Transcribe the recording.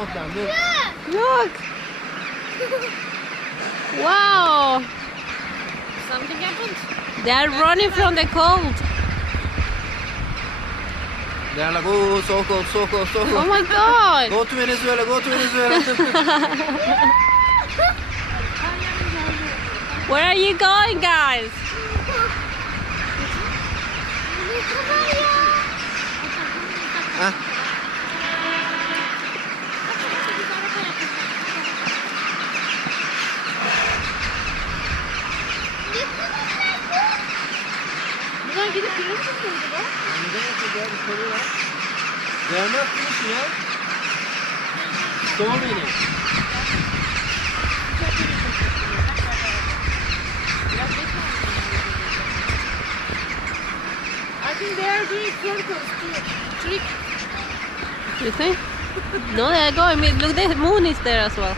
soğuktan dur. Look. Wow. Something happened. They are running from the cold. They're like, oh, so cold, so cold, so Oh cold. my god. Go to Venezuela, go to Venezuela. Where are you going, guys? Ha? Buradan gidip yürür müsün acaba? Neden yapacağız? Bir soru var. Vermez misin ya? So many. I think they are doing circles too. Trick. You think? No, they are going. Look, the moon is there as well.